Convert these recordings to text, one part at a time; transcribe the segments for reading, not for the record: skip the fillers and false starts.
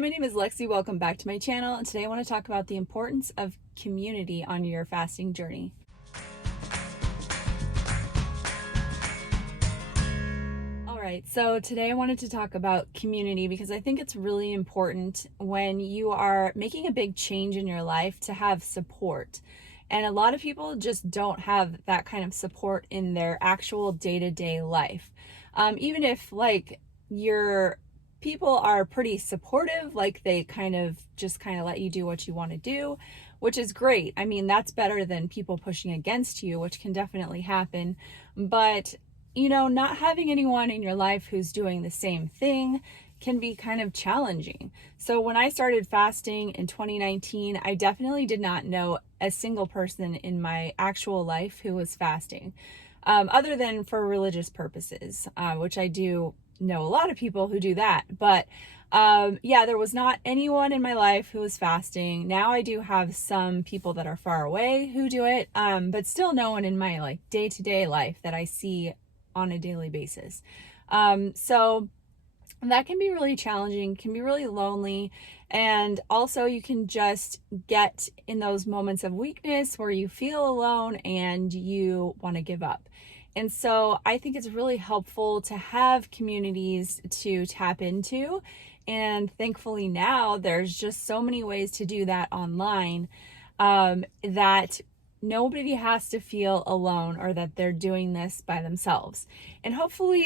my name is Lexi. Welcome back to my channel. And today I want to talk about the importance of community on your fasting journey. All right, so today I wanted to talk about community because I think it's really important when you are making a big change in your life to have support. And a lot of people just don't have that kind of support in their actual day-to-day life. Even if your people are pretty supportive, like they kind of let you do what you want to do, which is great. I mean, that's better than people pushing against you, which can definitely happen. But not having anyone in your life who's doing the same thing can be kind of challenging. So when I started fasting in 2019, I definitely did not know a single person in my actual life who was fasting, other than for religious purposes, which I do know a lot of people who do that. But yeah, there was not anyone in my life who was fasting. Now I do have some people that are far away who do it, but still no one in my day-to-day life that I see on a daily basis. So that can be really challenging, can be really lonely. And also you can just get in those moments of weakness where you feel alone and you want to give up. And so I think it's really helpful to have communities to tap into. And thankfully now there's just so many ways to do that online, that nobody has to feel alone or that they're doing this by themselves. And hopefully,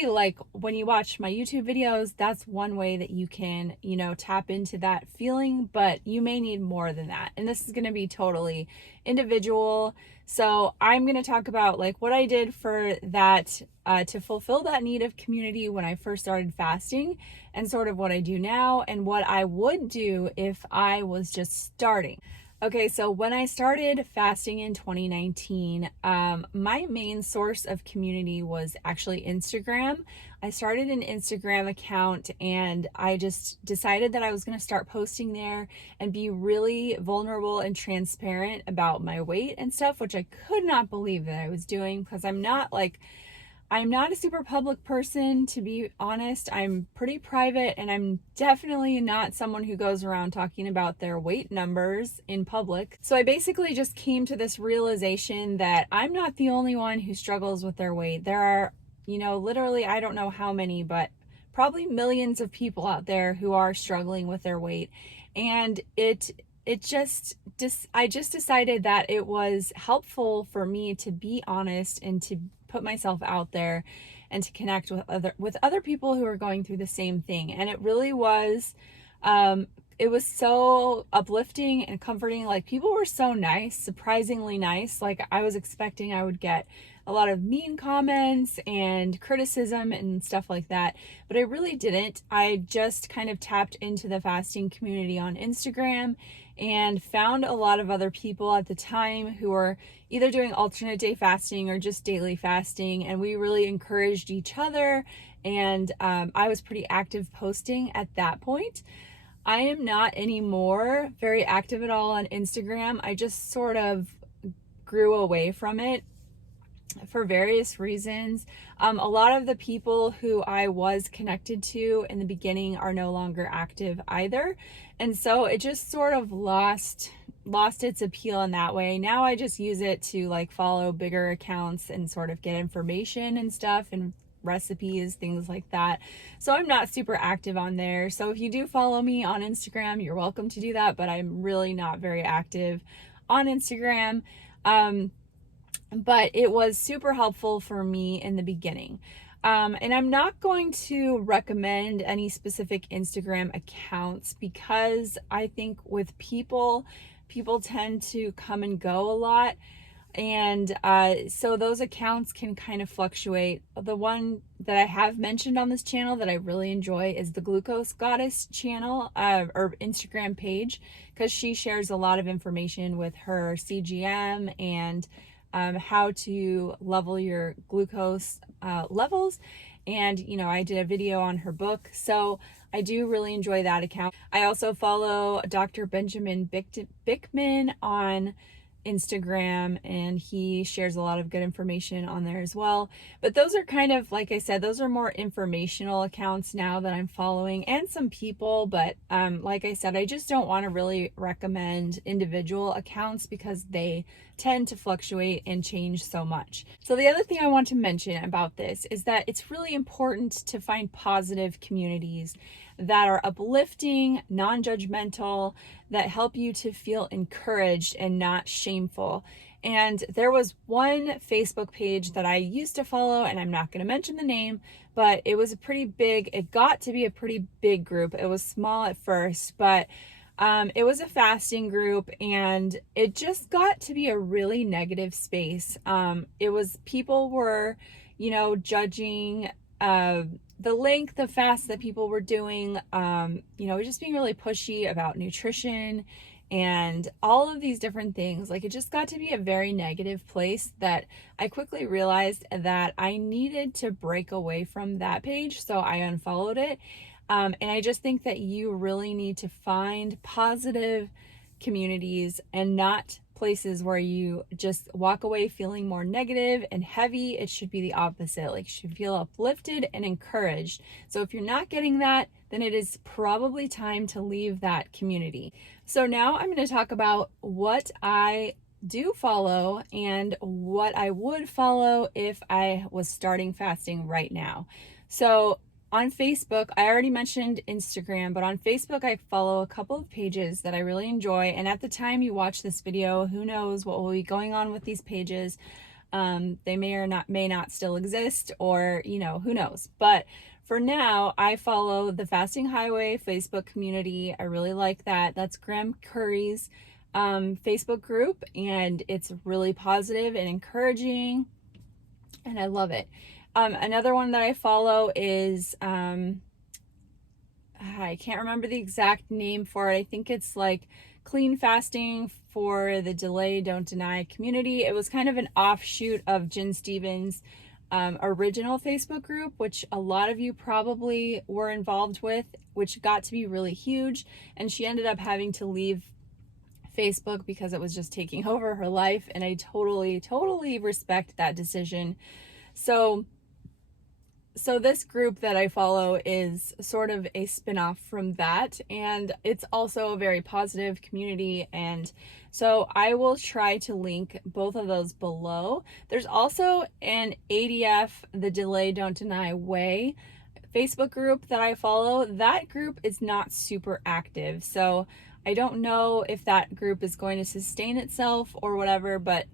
when you watch my YouTube videos, that's one way that you can, tap into that feeling, but you may need more than that. And this is going to be totally individual. So I'm going to talk about what I did for that, to fulfill that need of community when I first started fasting, and sort of what I do now and what I would do if I was just starting. Okay, so when I started fasting in 2019, my main source of community was actually Instagram. I started an Instagram account and I just decided that I was going to start posting there and be really vulnerable and transparent about my weight and stuff, which I could not believe that I was doing, because I'm not a super public person, to be honest. I'm pretty private, and I'm definitely not someone who goes around talking about their weight numbers in public. So I basically just came to this realization that I'm not the only one who struggles with their weight. There are, literally, I don't know how many, but probably millions of people out there who are struggling with their weight. And I just decided that it was helpful for me to be honest and to put myself out there and to connect with other people who are going through the same thing. And it really was, it was so uplifting and comforting. People were so nice, surprisingly nice. I was expecting I would get a lot of mean comments and criticism and stuff like that, but I really didn't. I just kind of tapped into the fasting community on Instagram and found a lot of other people at the time who were either doing alternate day fasting or just daily fasting, and we really encouraged each other. And I was pretty active posting at that point. I am not anymore very active at all on Instagram. I just sort of grew away from it for various reasons. A lot of the people who I was connected to in the beginning are no longer active either. And so it just sort of lost its appeal in that way. Now I just use it to follow bigger accounts and sort of get information and stuff and recipes, things like that. So I'm not super active on there. So if you do follow me on Instagram, you're welcome to do that, but I'm really not very active on Instagram. But it was super helpful for me in the beginning. And I'm not going to recommend any specific Instagram accounts, because I think with people tend to come and go a lot. And so those accounts can kind of fluctuate. The one that I have mentioned on this channel that I really enjoy is the Glucose Goddess channel, or Instagram page, because she shares a lot of information with her CGM and how to level your glucose levels. And, I did a video on her book. So I do really enjoy that account. I also follow Dr. Benjamin Bickman on Instagram, and he shares a lot of good information on there as well. But those are kind of, like I said, those are more informational accounts now that I'm following, and some people. But like I said, I just don't want to really recommend individual accounts because they tend to fluctuate and change so much. So the other thing I want to mention about this is that it's really important to find positive communities that are uplifting, non-judgmental, that help you to feel encouraged and not shameful. And there was one Facebook page that I used to follow, and I'm not going to mention the name, but it was it got to be a pretty big group. It was small at first, but it was a fasting group, and it just got to be a really negative space. People were, judging the length of fast that people were doing, just being really pushy about nutrition and all of these different things. Like, it just got to be a very negative place that I quickly realized that I needed to break away from that page. So I unfollowed it. And I just think that you really need to find positive communities and not places where you just walk away feeling more negative and heavy. It should be the opposite. Like, you should feel uplifted and encouraged. So if you're not getting that, then it is probably time to leave that community. So now I'm going to talk about what I do follow and what I would follow if I was starting fasting right now. So on Facebook, I already mentioned Instagram, but on Facebook, I follow a couple of pages that I really enjoy. And at the time you watch this video, who knows what will be going on with these pages. They may not still exist, or, who knows. But for now, I follow the Fasting Highway Facebook community. I really like that. That's Graham Curry's Facebook group, and it's really positive and encouraging, and I love it. Another one that I follow is, I can't remember the exact name for it. I think it's like Clean Fasting for the Delay Don't Deny community. It was kind of an offshoot of Jen Stevens' original Facebook group, which a lot of you probably were involved with, which got to be really huge. And she ended up having to leave Facebook because it was just taking over her life. And I totally respect that decision. So this group that I follow is sort of a spin-off from that, and it's also a very positive community, and so I will try to link both of those below. There's also an ADF, the Delay Don't Deny Way Facebook group that I follow. That group is not super active, so I don't know if that group is going to sustain itself or whatever, but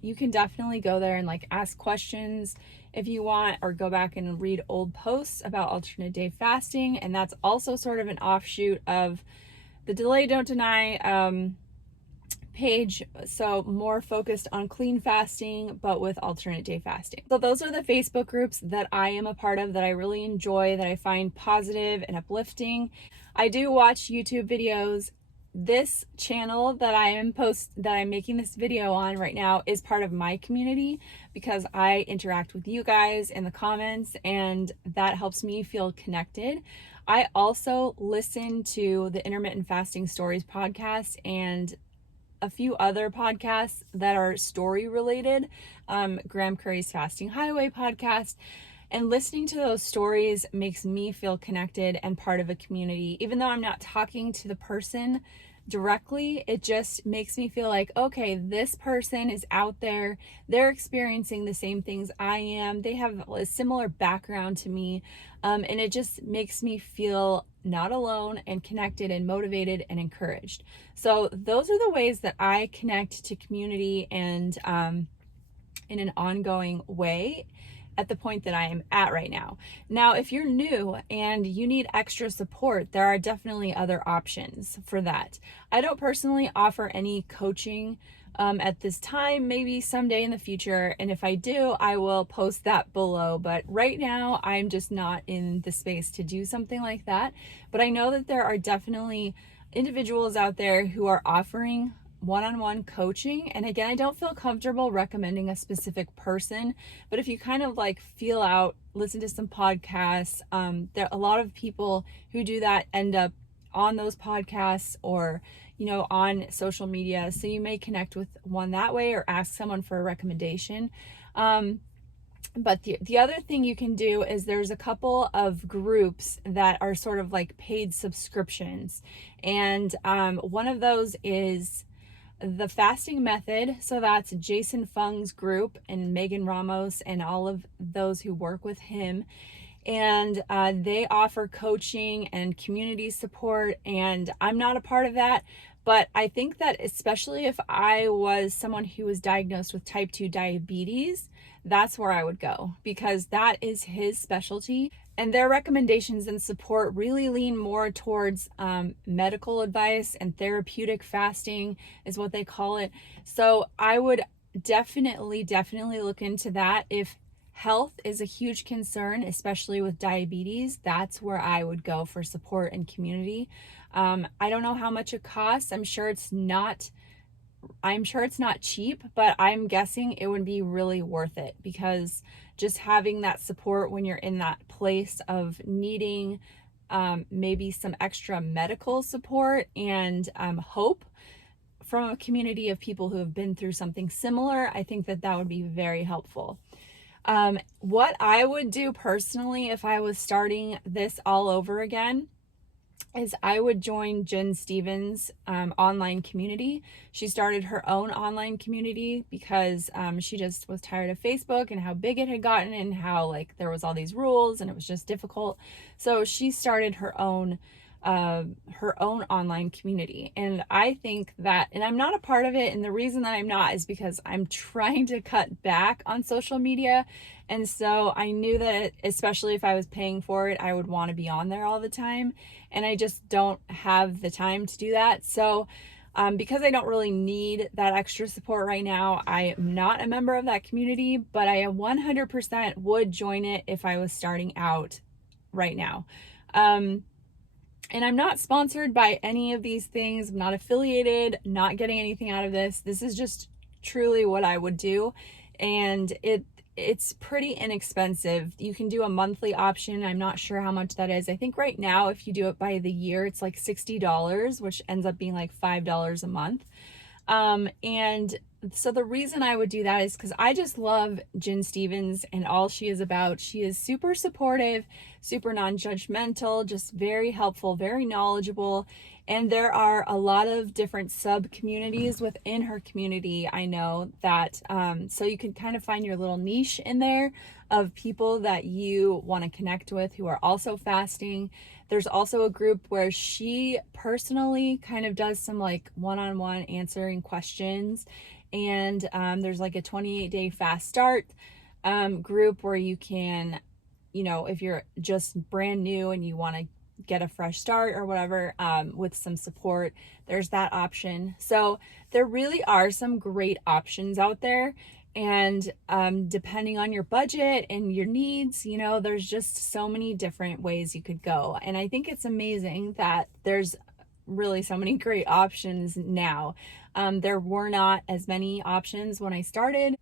you can definitely go there and ask questions if you want, or go back and read old posts about alternate day fasting. And that's also sort of an offshoot of the Delay Don't Deny page, so more focused on clean fasting but with alternate day fasting. So those are the Facebook groups that I am a part of, that I really enjoy, that I find positive and uplifting. I do watch YouTube videos. This channel that I'm making this video on right now is part of my community because I interact with you guys in the comments, and that helps me feel connected. I also listen to the Intermittent Fasting Stories podcast and a few other podcasts that are story related, Graham Curry's Fasting Highway podcast. And listening to those stories makes me feel connected and part of a community. Even though I'm not talking to the person directly, it just makes me feel like, okay, this person is out there. They're experiencing the same things I am. They have a similar background to me. And it just makes me feel not alone and connected and motivated and encouraged. So those are the ways that I connect to community and in an ongoing way at the point that I am at right now. Now, if you're new and you need extra support, there are definitely other options for that. I don't personally offer any coaching at this time, maybe someday in the future. And if I do, I will post that below. But right now, I'm just not in the space to do something like that. But I know that there are definitely individuals out there who are offering one-on-one coaching. And again, I don't feel comfortable recommending a specific person, but if you kind of feel out, listen to some podcasts, there a lot of people who do that end up on those podcasts or, on social media. So you may connect with one that way or ask someone for a recommendation. But the other thing you can do is there's a couple of groups that are sort of like paid subscriptions. And one of those is the fasting method. So that's Jason Fung's group and Megan Ramos and all of those who work with him. And they offer coaching and community support. And I'm not a part of that. But I think that especially if I was someone who was diagnosed with type 2 diabetes, that's where I would go, because that is his specialty. And their recommendations and support really lean more towards medical advice, and therapeutic fasting is what they call it. So I would definitely look into that. If health is a huge concern, especially with diabetes, that's where I would go for support and community. I don't know how much it costs. I'm sure it's not cheap, but I'm guessing it would be really worth it, because just having that support when you're in that place of needing maybe some extra medical support and hope from a community of people who have been through something similar, I think that would be very helpful. What I would do personally if I was starting this all over again is I would join Jen Stevens' online community. She started her own online community because she just was tired of Facebook and how big it had gotten and how like there was all these rules and it was just difficult. So she started her own online community. And I think that, and I'm not a part of it, and the reason that I'm not is because I'm trying to cut back on social media. And so I knew that especially if I was paying for it, I would want to be on there all the time. And I just don't have the time to do that. So because I don't really need that extra support right now, I am not a member of that community, but I 100% would join it if I was starting out right now. And I'm not sponsored by any of these things. I'm not affiliated, not getting anything out of this. This is just truly what I would do. And it's pretty inexpensive. You can do a monthly option. I'm not sure how much that is. I think right now, if you do it by the year, it's like $60, which ends up being like $5 a month. And so the reason I would do that is because I just love Jen Stevens and all she is about. She is super supportive, super non-judgmental, just very helpful, very knowledgeable. And there are a lot of different sub communities within her community. I know that, so you can kind of find your little niche in there of people that you want to connect with who are also fasting. There's also a group where she personally kind of does some like one-on-one answering questions. And there's like a 28-day fast start group where you can, if you're just brand new and you want to get a fresh start or whatever, with some support, there's that option. So there really are some great options out there. And depending on your budget and your needs, there's just so many different ways you could go. And I think it's amazing that there's really so many great options now. There were not as many options when I started.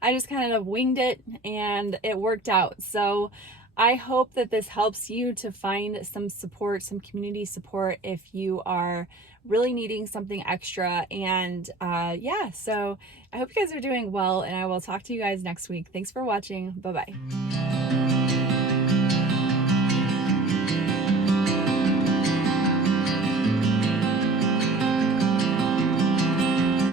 I just kind of winged it and it worked out. So I hope that this helps you to find some support, some community support if you are really needing something extra. And so I hope you guys are doing well, and I will talk to you guys next week. Thanks for watching. Bye-bye.